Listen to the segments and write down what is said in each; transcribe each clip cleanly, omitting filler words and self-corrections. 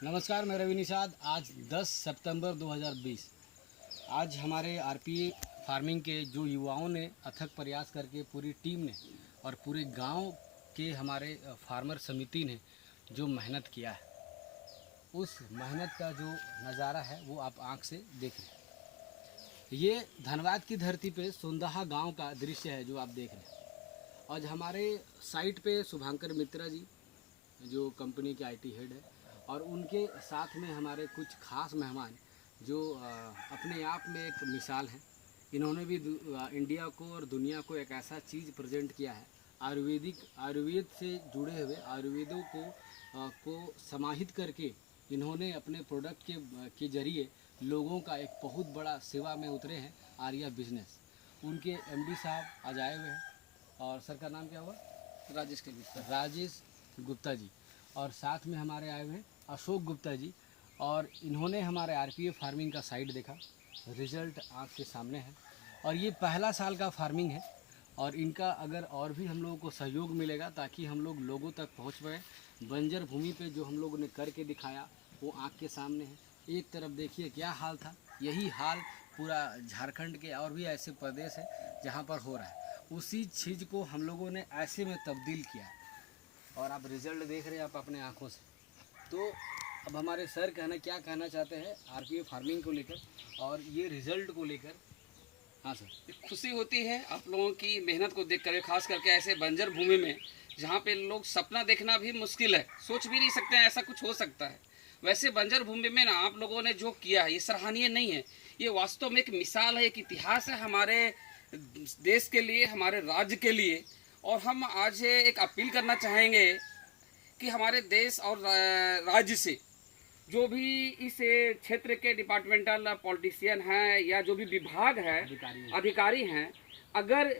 नमस्कार, मैं रवि निषाद। आज 10 सितंबर 2020 आज हमारे आरपीए फार्मिंग के जो युवाओं ने अथक प्रयास करके पूरी टीम ने और पूरे गांव के हमारे फार्मर समिति ने जो मेहनत किया है, उस मेहनत का जो नज़ारा है वो आप आंख से देख रहे हैं। ये धनबाद की धरती पे सोंदहा गांव का दृश्य है जो आप देख रहे हैं। आज हमारे साइट पे शुभांकर मित्रा जी जो कंपनी के आईटी हेड है और उनके साथ में हमारे कुछ खास मेहमान जो अपने आप में एक मिसाल है। इन्होंने भी इंडिया को और दुनिया को एक ऐसा चीज़ प्रेजेंट किया है, आयुर्वेद से जुड़े हुए आयुर्वेदों को समाहित करके इन्होंने अपने प्रोडक्ट के जरिए लोगों का एक बहुत बड़ा सेवा में उतरे हैं। आर्या बिजनेस, उनके एमडी साहब आज आए हुए हैं और सर का नाम क्या हुआ? राजेश गुप्ता जी। और साथ में हमारे आए हुए हैं अशोक गुप्ता जी। और इन्होंने हमारे आरपीए फार्मिंग का साइट देखा, रिजल्ट आँख के सामने है। और ये पहला साल का फार्मिंग है और इनका अगर और भी हम लोगों को सहयोग मिलेगा ताकि हम लोग लोगों तक पहुंच पाए। बंजर भूमि पे जो हम लोगों ने करके दिखाया वो आँख के सामने है। एक तरफ देखिए क्या हाल था, यही हाल पूरा झारखंड के और भी ऐसे प्रदेश है जहाँ पर हो रहा है। उसी चीज़ को हम लोगों ने ऐसे में तब्दील किया है और आप रिजल्ट देख रहे हैं आप अपने आंखों से। तो अब हमारे सर क्या कहना चाहते हैं आरपीए फार्मिंग को लेकर और ये रिजल्ट को लेकर। हाँ सर। खुशी होती है आप लोगों की मेहनत को देख कर, खास करके ऐसे बंजर भूमि में जहाँ पे लोग सपना देखना भी मुश्किल है, सोच भी नहीं सकते हैं ऐसा कुछ हो सकता है। वैसे बंजर भूमि में ना आप लोगों ने जो किया है ये सराहनीय नहीं है, ये वास्तव में एक मिसाल है, एक इतिहास है हमारे देश के लिए, हमारे राज्य के लिए। और हम आज एक अपील करना चाहेंगे कि हमारे देश और राज्य से जो भी इस क्षेत्र के डिपार्टमेंटल पॉलिटिशियन हैं या जो भी विभाग है अधिकारी हैं, अगर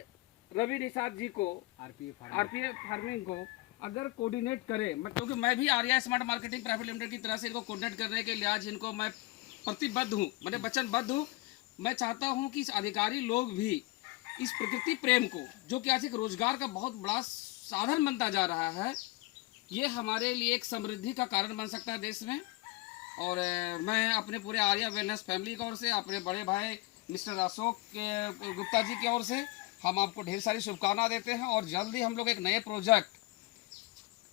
रवि निषाद जी को आरपीए फार्मिंग को अगर कोऑर्डिनेट करें, क्योंकि मैं भी Arya smart marketing private limited की तरह से इनको कोऑर्डिनेट करने के लिए आज इनको मैं प्रतिबद्ध हूँ, मैंने वचनबद्ध हूँ। मैं चाहता हूँ कि इस अधिकारी लोग भी इस प्रकृति प्रेम को, जो कि आज एक रोजगार का बहुत बड़ा साधन बनता जा रहा है, ये हमारे लिए एक समृद्धि का कारण बन सकता है देश में। और मैं अपने पूरे आर्या वेलनेस फैमिली की ओर से, अपने बड़े भाई मिस्टर अशोक गुप्ता जी की ओर से हम आपको ढेर सारी शुभकामनाएं देते हैं और जल्दी हम लोग एक नए प्रोजेक्ट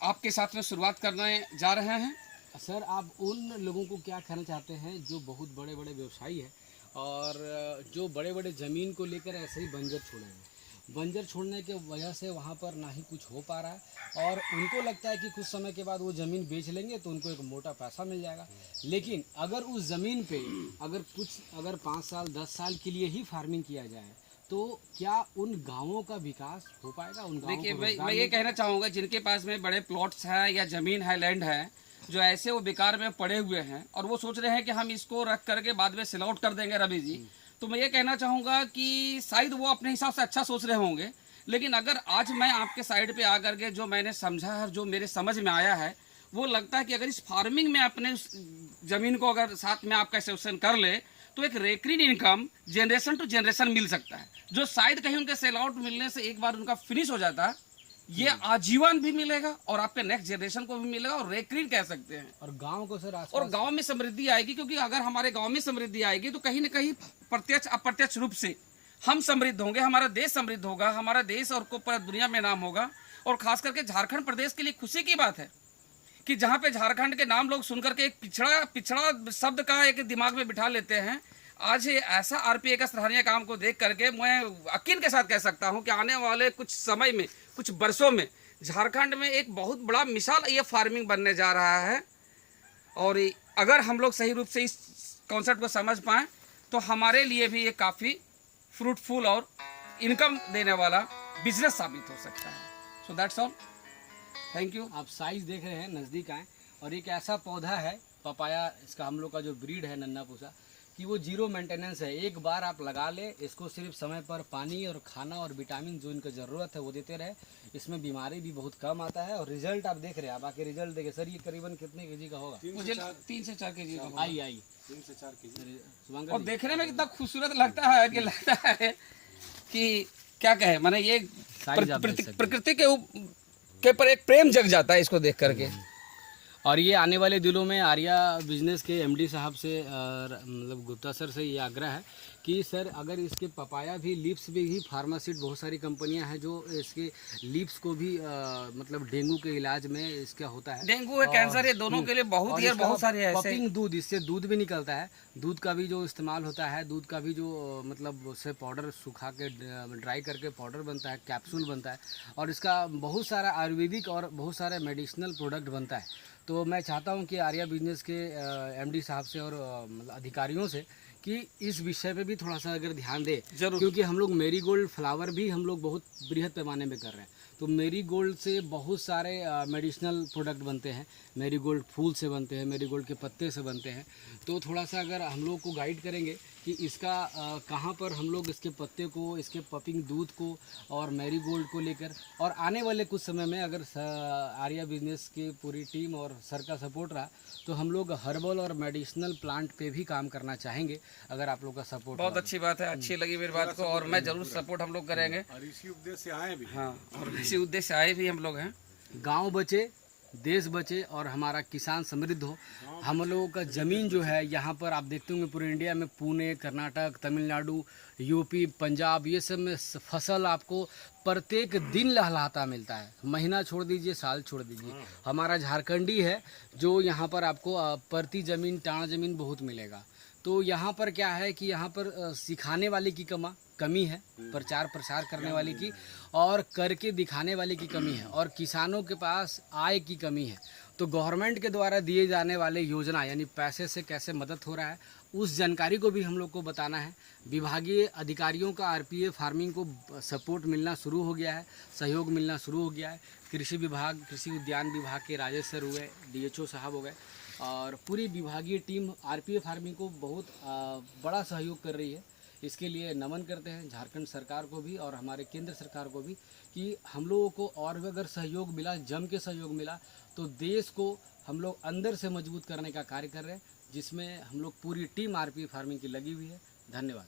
आपके साथ में शुरुआत करने जा रहे हैं। सर, आप उन लोगों को क्या कहना चाहते हैं जो बहुत बड़े बड़े व्यवसायी हैं और जो बड़े बड़े ज़मीन को लेकर ऐसे ही बंजर छोड़े हैं? बंजर छोड़ने के वजह से वहाँ पर ना ही कुछ हो पा रहा है और उनको लगता है कि कुछ समय के बाद वो ज़मीन बेच लेंगे तो उनको एक मोटा पैसा मिल जाएगा। लेकिन अगर उस ज़मीन पे अगर 5 साल 10 साल के लिए ही फार्मिंग किया जाए तो क्या उन गाँवों का विकास हो पाएगा? उन गाँवों देखिए, मैं ये कहना चाहूँगा, जिनके पास में बड़े प्लॉट्स हैं या ज़मीन है, लैंड है, जो ऐसे वो बेकार में पड़े हुए हैं और वो सोच रहे हैं कि हम इसको रख करके बाद में सेल आउट कर देंगे रवि जी, तो मैं ये कहना चाहूँगा कि शायद वो अपने हिसाब से अच्छा सोच रहे होंगे। लेकिन अगर आज मैं आपके साइड पे आकर के जो मैंने समझा है, जो मेरे समझ में आया है, वो लगता है कि अगर इस फार्मिंग में अपने ज़मीन को अगर साथ में आपका एसोसिएशन कर ले तो एक recurring income generation to generation मिल सकता है, जो शायद कहीं उनके सेल आउट मिलने से एक बार उनका फिनिश हो जाता है, ये आजीवन भी मिलेगा और आपके नेक्स्ट जनरेशन को भी मिलेगा और रेकरिंग कह सकते हैं। और गांव को सर और गांव में समृद्धि आएगी, क्योंकि अगर हमारे गांव में समृद्धि आएगी तो कहीं ना कहीं प्रत्यक्ष अप्रत्यक्ष रूप से हम समृद्ध होंगे, हमारा देश समृद्ध होगा, हमारा देश और को पूरा दुनिया में नाम होगा। और खास करके झारखंड प्रदेश के लिए खुशी की बात है कि जहाँ पे झारखंड के नाम लोग सुनकर के एक पिछड़ा शब्द का एक दिमाग में बिठा लेते हैं, आज ऐसा आरपीए का सराहनीय काम को देख करके मैं यकीन के साथ कह सकता हूं कि आने वाले कुछ समय में, कुछ वर्षों में झारखंड में एक बहुत बड़ा मिसाल ये फार्मिंग बनने जा रहा है। और अगर हम लोग सही रूप से इस कॉन्सेप्ट को समझ पाएँ तो हमारे लिए भी ये काफ़ी फ्रूटफुल और इनकम देने वाला बिजनेस साबित हो सकता है। So that's all, thank you. आप साइज देख रहे हैं, नज़दीक आए, और एक ऐसा पौधा है पपाया, इसका हम लोग का जो ब्रीड है नन्ना पूसा, कि वो जीरो मेंटेनेंस है। एक बार आप लगा ले इसको, सिर्फ समय पर पानी और खाना और विटामिन जो इनका ज़रूरत है वो देते रहे, इसमें बीमारी भी बहुत कम आता है। और रिजल्ट आप देख रहे हैं, आप आके रिजल्ट देखे। सर ये करीबन कितने केजी का होगा? मुझे 3 से 4 केजी का। आई 3 से 4 केजी। और देखने में कितना खूबसूरत लगता है कि कि क्या कहे, मैंने ये प्रकृति के ऊपर एक प्रेम जग जाता है इसको देख करके। और ये आने वाले दिनों में आर्या बिजनेस के एमडी साहब से मतलब गुप्ता सर से ये आग्रह है कि सर अगर इसके पपाया भी लीव्स भी ही फार्मासीड बहुत सारी कंपनियां हैं जो इसके लीव्स को भी मतलब डेंगू के इलाज में इसका होता है। डेंगू है, कैंसर है, दोनों के लिए बहुत और ही इसका बहुत सारे ऐसे पपिंग दूध, इससे दूध भी निकलता है, दूध का भी जो इस्तेमाल होता है, दूध का भी जो मतलब उससे पाउडर सुखा के ड्राई करके पाउडर बनता है, कैप्सूल बनता है, और इसका बहुत सारा आयुर्वेदिक और बहुत सारे मेडिसिनल प्रोडक्ट बनता है। तो मैं चाहता हूं कि आर्या बिजनेस के एमडी साहब से और मतलब अधिकारियों से कि इस विषय पे भी थोड़ा सा अगर ध्यान दे, जरूर। क्योंकि हम लोग मेरीगोल्ड फ्लावर भी हम लोग बहुत बृहद पैमाने में कर रहे हैं। तो मेरीगोल्ड से बहुत सारे मेडिसिनल प्रोडक्ट बनते हैं, मेरीगोल्ड फूल से बनते हैं, मेरीगोल्ड के पत्ते से बनते हैं। तो थोड़ा सा अगर हम लोग को गाइड करेंगे कि इसका कहाँ पर हम लोग इसके पत्ते को, इसके पपिंग दूध को और मैरीगोल्ड को लेकर, और आने वाले कुछ समय में अगर आर्या बिजनेस की पूरी टीम और सर का सपोर्ट रहा तो हम लोग हर्बल और मेडिसिनल प्लांट पे भी काम करना चाहेंगे, अगर आप लोग का सपोर्ट। बहुत अच्छी बात है, अच्छी लगी मेरी बात को, और मैं जरूर सपोर्ट हम लोग करेंगे। और इसी उद्देश्य से आए भी। हाँ, और इसी उद्देश्य से आए भी हम लोग हैं। गांव बचे, देश बचे और हमारा किसान समृद्ध हो। हम लोगों का ज़मीन जो है यहाँ पर आप देखते होंगे पूरे इंडिया में, पुणे, कर्नाटक, तमिलनाडु, यूपी, पंजाब, ये सब में फसल आपको प्रत्येक दिन लहलहाता मिलता है। महीना छोड़ दीजिए, साल छोड़ दीजिए। हमारा झारखंडी है जो यहाँ पर आपको प्रति ज़मीन, टाण ज़मीन बहुत मिलेगा। तो यहाँ पर क्या है कि यहाँ पर सिखाने वाले की कमी है, प्रचार प्रसार करने वाले की और करके दिखाने वाले की कमी है, और किसानों के पास आय की कमी है। तो गवर्नमेंट के द्वारा दिए जाने वाले योजना यानी पैसे से कैसे मदद हो रहा है, उस जानकारी को भी हम लोग को बताना है। विभागीय अधिकारियों का आरपीए फार्मिंग को सपोर्ट मिलना शुरू हो गया है, सहयोग मिलना शुरू हो गया है। कृषि विभाग, कृषि उद्यान विभाग के राजेश सर हुए, डीएचओ साहब हो गए, और पूरी विभागीय टीम आरपीए फार्मिंग को बहुत बड़ा सहयोग कर रही है। इसके लिए नमन करते हैं झारखंड सरकार को भी और हमारे केंद्र सरकार को भी कि हम लोगों को और भी अगर सहयोग मिला, जम के सहयोग मिला, तो देश को हम लोग अंदर से मजबूत करने का कार्य कर रहे हैं, जिसमें हम लोग पूरी टीम आरपीए फार्मिंग की लगी हुई है। धन्यवाद।